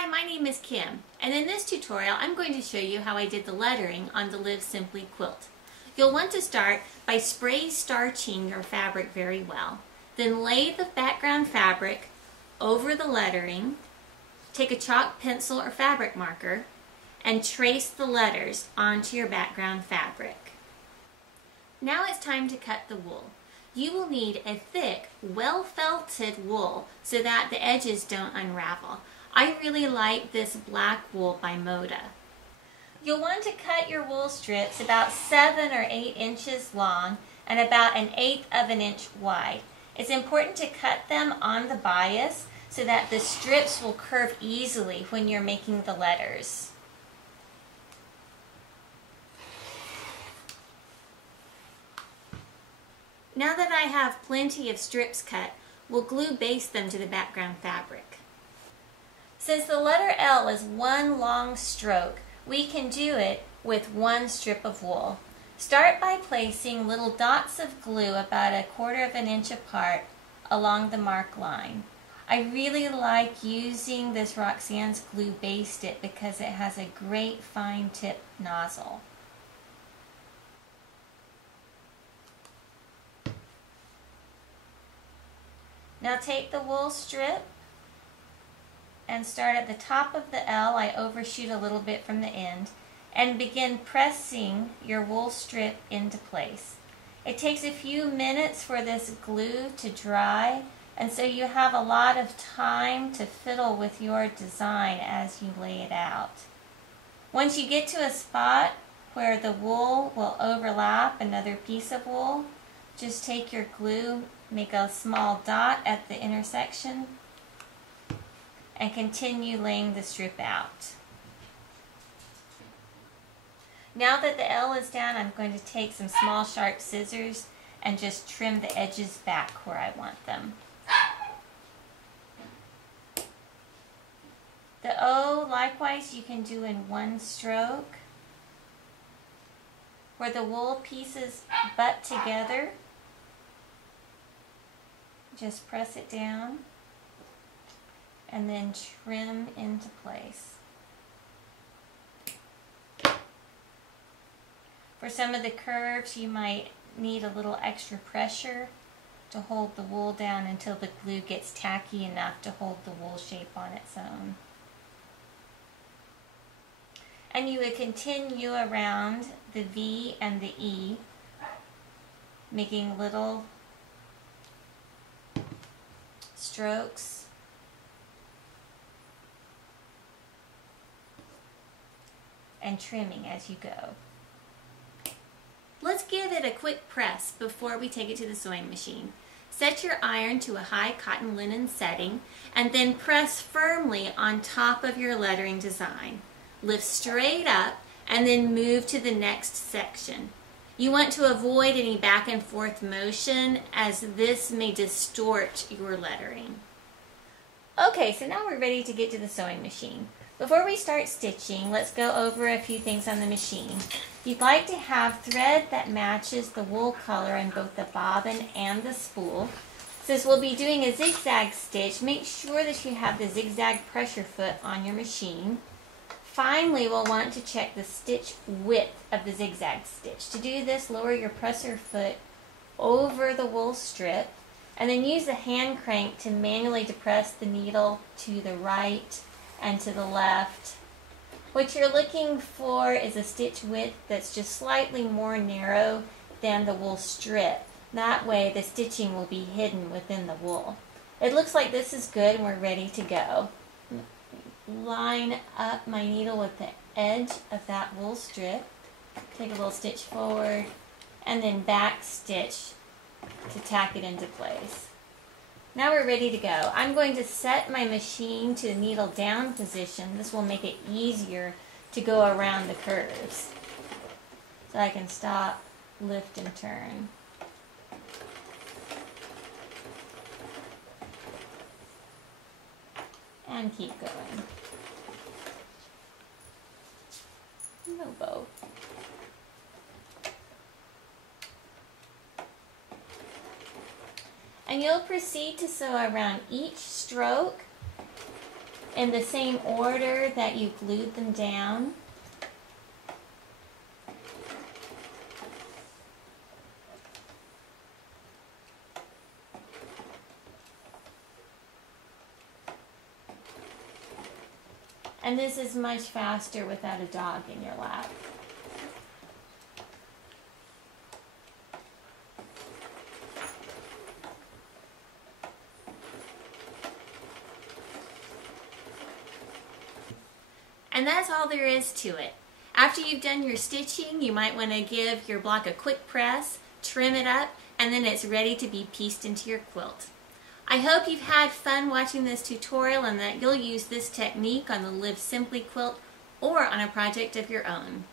Hi, my name is Kim, and in this tutorial I'm going to show you how I did the lettering on the Live Simply quilt. You'll want to start by spray starching your fabric very well. Then lay the background fabric over the lettering, take a chalk pencil or fabric marker, and trace the letters onto your background fabric. Now it's time to cut the wool. You will need a thick, well-felted wool so that the edges don't unravel. I really like this black wool by Moda. You'll want to cut your wool strips about 7 or 8 inches long and about 1/8 of an inch wide. It's important to cut them on the bias so that the strips will curve easily when you're making the letters. Now that I have plenty of strips cut, we'll glue baste them to the background fabric. Since the letter L is one long stroke, we can do it with one strip of wool. Start by placing little dots of glue about 1/4 of an inch apart along the mark line. I really like using this Roxanne's Glue Baste It because it has a great fine tip nozzle. Now take the wool strip and start at the top of the L. I overshoot a little bit from the end, and begin pressing your wool strip into place. It takes a few minutes for this glue to dry, and so you have a lot of time to fiddle with your design as you lay it out. Once you get to a spot where the wool will overlap another piece of wool, just take your glue, make a small dot at the intersection, and continue laying the strip out. Now that the L is down, I'm going to take some small sharp scissors and just trim the edges back where I want them. The O, likewise, you can do in one stroke. Where the wool pieces butt together, just press it down and then trim into place. For some of the curves, you might need a little extra pressure to hold the wool down until the glue gets tacky enough to hold the wool shape on its own. And you would continue around the V and the E, making little strokes and trimming as you go. Let's give it a quick press before we take it to the sewing machine. Set your iron to a high cotton linen setting and then press firmly on top of your lettering design. Lift straight up and then move to the next section. You want to avoid any back and forth motion as this may distort your lettering. Okay, so now we're ready to get to the sewing machine. Before we start stitching, let's go over a few things on the machine. You'd like to have thread that matches the wool color in both the bobbin and the spool. Since we'll be doing a zigzag stitch, make sure that you have the zigzag pressure foot on your machine. Finally, we'll want to check the stitch width of the zigzag stitch. To do this, lower your presser foot over the wool strip and then use the hand crank to manually depress the needle to the right and to the left. What you're looking for is a stitch width that's just slightly more narrow than the wool strip. That way the stitching will be hidden within the wool. It looks like this is good and we're ready to go. Line up my needle with the edge of that wool strip. Take a little stitch forward and then back stitch to tack it into place. Now we're ready to go. I'm going to set my machine to the needle down position. This will make it easier to go around the curves. So I can stop, lift, and turn. And keep going. No bow. And you'll proceed to sew around each stroke in the same order that you glued them down. And this is much faster without a dog in your lap. And that's all there is to it. After you've done your stitching, you might want to give your block a quick press, trim it up, and then it's ready to be pieced into your quilt. I hope you've had fun watching this tutorial and that you'll use this technique on the Live Simply quilt or on a project of your own.